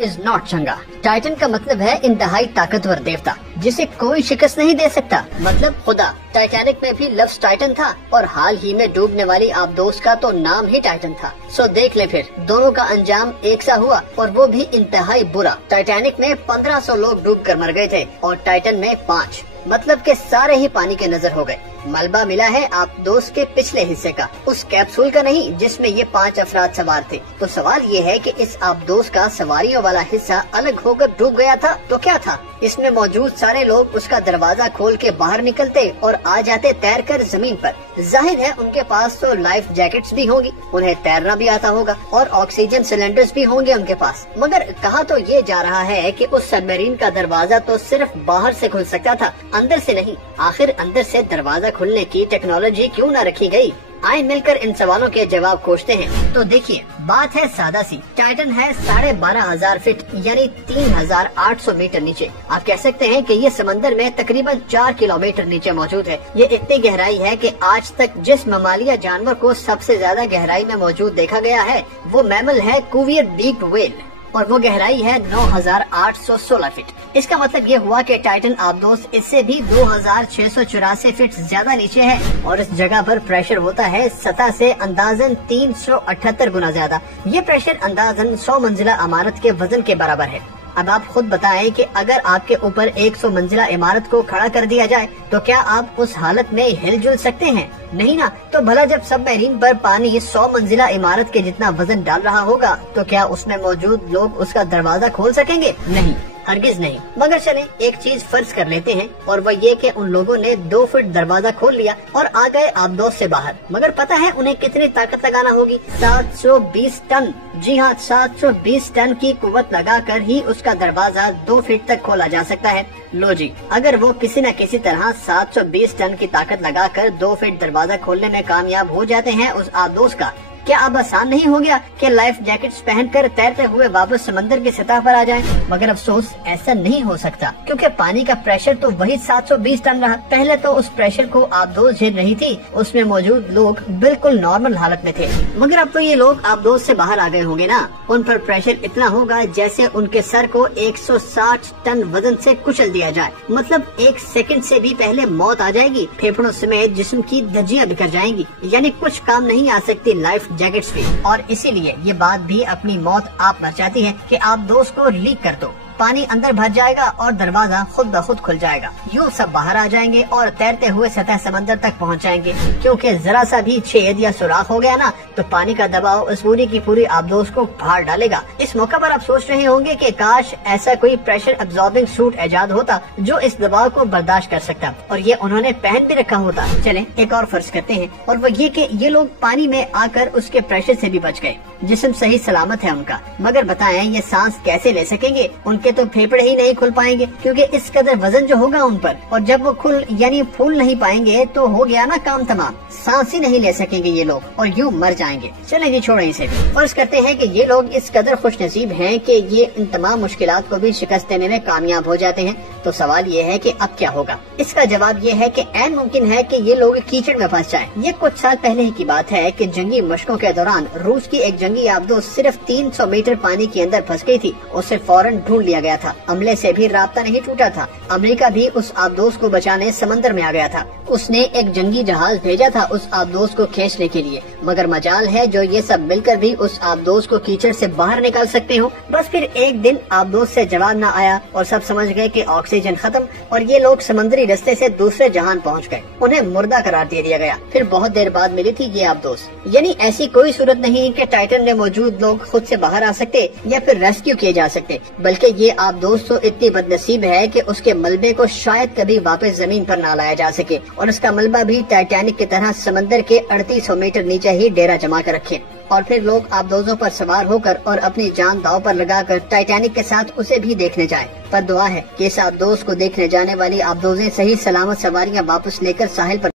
Is not चंगा। Titan का मतलब है इंतहाई ताकतवर देवता जिसे कोई शिकस्त नहीं दे सकता, मतलब खुदा। टाइटैनिक में भी लफ्ज टाइटन था और हाल ही में डूबने वाली आबदोस का तो नाम ही टाइटन था। सो देख ले फिर, दोनों का अंजाम एक सा हुआ और वो भी इंतहाई बुरा। टाइटैनिक में 1500 लोग डूब कर मर गए थे और टाइटन में 5, मतलब के सारे ही पानी के नजर हो गए। मलबा मिला है आबदोस के पिछले हिस्से का, उस कैप्सूल का नहीं जिसमें ये 5 अफराद सवार थे। तो सवाल ये है कि इस आबदोस का सवारियों वाला हिस्सा अलग होकर डूब गया था तो क्या था? इसमें मौजूद सारे लोग उसका दरवाजा खोल के बाहर निकलते और आ जाते तैरकर जमीन पर। जाहिर है उनके पास तो लाइफ जैकेट्स भी होंगी, उन्हें तैरना भी आता होगा और ऑक्सीजन सिलेंडर्स भी होंगे उनके पास। मगर कहा तो ये जा रहा है कि उस सबमरीन का दरवाजा तो सिर्फ बाहर से खुल सकता था, अंदर से नहीं। आखिर अंदर से दरवाजा खुलने की टेक्नोलॉजी क्यों न रखी गई? आए मिलकर इन सवालों के जवाब खोजते हैं। तो देखिए, बात है सादा सी। टाइटन है 12,500 फीट यानी 3,800 मीटर नीचे। आप कह सकते हैं कि ये समंदर में तकरीबन 4 किलोमीटर नीचे मौजूद है। ये इतनी गहराई है कि आज तक जिस ममालिया जानवर को सबसे ज्यादा गहराई में मौजूद देखा गया है वो मैमल है कुवियर बीक्ड व्हेल और वो गहराई है 9,816 फीट। इसका मतलब ये हुआ कि टाइटन आबदोस इससे भी 2,684 फीट ज्यादा नीचे है और इस जगह पर प्रेशर होता है सतह से अंदाजन 378 गुना ज्यादा। ये प्रेशर अंदाजन 100 मंजिला इमारत के वजन के बराबर है। अब आप खुद बताएं कि अगर आपके ऊपर 100 मंजिला इमारत को खड़ा कर दिया जाए तो क्या आप उस हालत में हिलजुल सकते हैं? नहीं ना। तो भला जब सबमरीन पर पानी 100 मंजिला इमारत के जितना वजन डाल रहा होगा तो क्या उसमें मौजूद लोग उसका दरवाजा खोल सकेंगे? नहीं, हरगिज नहीं। मगर चलें एक चीज फर्ज कर लेते हैं और वो ये कि उन लोगों ने 2 फीट दरवाजा खोल लिया और आ गए आबदोस से बाहर। मगर पता है उन्हें कितनी ताकत लगाना होगी? 720 टन। जी हाँ, 720 टन की कुव्वत लगाकर ही उसका दरवाजा 2 फीट तक खोला जा सकता है। लो जी, अगर वो किसी न किसी तरह 720 टन की ताकत लगाकर 2 फीट दरवाजा खोलने में कामयाब हो जाते हैं उस आबदोस का, क्या अब आसान नहीं हो गया कि लाइफ जैकेट्स पहनकर तैरते हुए वापस समंदर की सतह पर आ जाएं? मगर अफसोस ऐसा नहीं हो सकता क्योंकि पानी का प्रेशर तो वही 720 टन रहा। पहले तो उस प्रेशर को आबदोस झेल रही थी, उसमें मौजूद लोग बिल्कुल नॉर्मल हालत में थे। मगर अब तो ये लोग आबदोस से बाहर आ गए होंगे ना। उन पर प्रेशर इतना होगा जैसे उनके सर को 160 टन वजन से कुचल दिया जाए। मतलब 1 सेकंड से भी पहले मौत आ जाएगी। फेफड़ों समेत जिस्म की धज्जियां बिखर जाएंगी, यानी कुछ काम नहीं आ सकती लाइफ जैकेट्स भी। और इसीलिए ये बात भी अपनी मौत आप मचाती है कि आप दोस्त को लीक कर दो, पानी अंदर भर जाएगा और दरवाजा खुद ब खुद खुल जाएगा। यूँ सब बाहर आ जाएंगे और तैरते हुए सतह समंदर तक पहुँच जाएंगे। क्योंकि जरा सा भी छेद या सुराख हो गया ना तो पानी का दबाव उस पूरी की पूरी आबदोस को फाड़ डालेगा। इस मौका पर आप सोच रहे होंगे कि काश ऐसा कोई प्रेशर अब्सॉर्बिंग सूट ईजाद होता जो इस दबाव को बर्दाश्त कर सकता और ये उन्होंने पहन भी रखा होता। चले एक और फर्ज करते हैं और वो ये कि ये लोग पानी में आकर उसके प्रेशर से भी बच गए। जिस्म सही सलामत है उनका, मगर बताएं ये सांस कैसे ले सकेंगे? उनके तो फेफड़े ही नहीं खुल पाएंगे क्योंकि इस कदर वजन जो होगा उन पर, और जब वो खुल यानी फूल नहीं पाएंगे तो हो गया ना काम तमाम। सांस ही नहीं ले सकेंगे ये लोग और यूँ मर जाएंगे। चले जी छोड़े इसे। फर्ज करते हैं कि ये लोग इस कदर खुश नसीब हैं कि ये इन तमाम मुश्किलात को भी शिकस्त देने में कामयाब हो जाते हैं। तो सवाल ये है कि अब क्या होगा? इसका जवाब ये है कि ऐन मुमकिन है कि ये लोग कीचड़ में फंस जाएं। ये कुछ साल पहले ही की बात है कि जंगी मशकों के दौरान रूस की एक जंगी आबदोस सिर्फ 300 मीटर पानी के अंदर फंस गई थी। उसे फौरन ढूंढ लिया गया था। अमले से भी राब्ता नहीं टूटा था। अमेरिका भी उस आबदोस को बचाने समंदर में आ गया था। उसने एक जंगी जहाज भेजा था उस आबदोस को खींचने के लिए। मगर मजाल है जो ये सब मिलकर भी उस आबदोस को कीचड़ से बाहर निकाल सकते हो। बस फिर एक दिन आबदोस से जवाब न आया और सब समझ गए कि ऑक्सीजन खत्म और ये लोग समुद्री रास्ते से दूसरे जहान पहुंच गए। उन्हें मुर्दा करार दे दिया गया। फिर बहुत देर बाद मिली थी ये आबदोस। यानी ऐसी कोई सूरत नहीं कि टाइटन में मौजूद लोग खुद से बाहर आ सकते या फिर रेस्क्यू किए जा सकते, बल्कि ये आबदोस तो इतनी बदनसीब है कि उसके मलबे को शायद कभी वापस जमीन पर ना लाया जा सके और उसका मलबा भी टाइटैनिक की तरह समंदर के 3800 मीटर नीचे ही डेरा जमा कर रखे। और फिर लोग आबदोजों पर सवार होकर और अपनी जान दांव पर लगाकर टाइटैनिक के साथ उसे भी देखने जाएं। पर दुआ है कि इस आबदोस को देखने जाने वाली आबदोजें सही सलामत सवारियां वापस लेकर साहिल पर